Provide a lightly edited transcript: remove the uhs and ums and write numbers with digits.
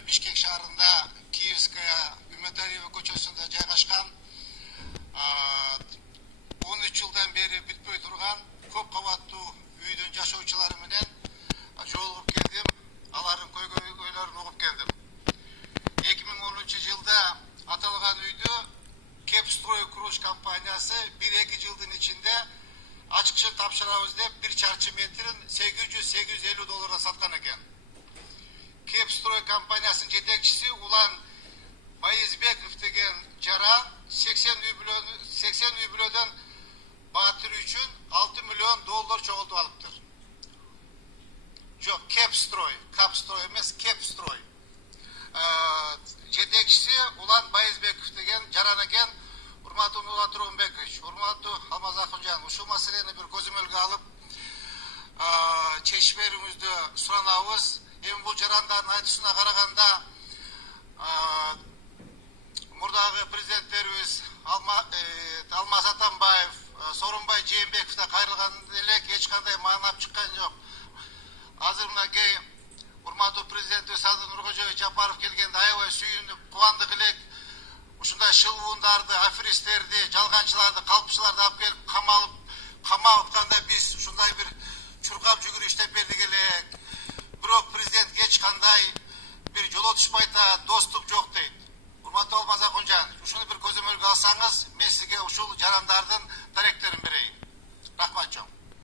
Бишкек шаарында Киевская Үмөталиева көчөсүндө жайгашкан 13 жылдан бери бүтпөй турган көп кабаттуу үйдүн жашоочулары менен жолугуп келдим. Алардын көйгөйлөрүн угуп келдим. 2010 жылда аталган үйдү Кепстрой Круш компаниясы 1-2 жылдын ичинде ачкычын тапшырабыз деп 1 чарчы метрин $800-850 саткан экен. Кепстрой компаниясынын жетекчиси Улан Байызбеков деген жаран 80 үй бүлөдөн батыруу үчүн $6 миллион чогултуп алыптыр. Жок, Кепстрой эмес, Кепстрой. Жетекчиси Улан Байызбеков деген жаран экен. Урматтуу Нурлан Тургунбекович, урматтуу Алмаз Акынжан, ушул маселени бир көзөмөлгө алып, чечип берүүңүздү суранабыз. Эми бул жарандардын айтуусуна караганда, мурдагы президенттерибиз Алмаз Атамбаев, Сооронбай Жээнбековден кайрылган элек эч кандай маанап чыккан жок. Азыр мынакей урматтуу президентибиз Садыр Нуркожоевич Жапаров келгенде аябай сүйүнүп, кубандык элек. Ушундай шылуундарды, аферисттерди, жалганчыларды, калпчыларды алып келип камап атканда биз ушундай бир чуркап жүгүрүп иштеп бердик элек. Бирок президент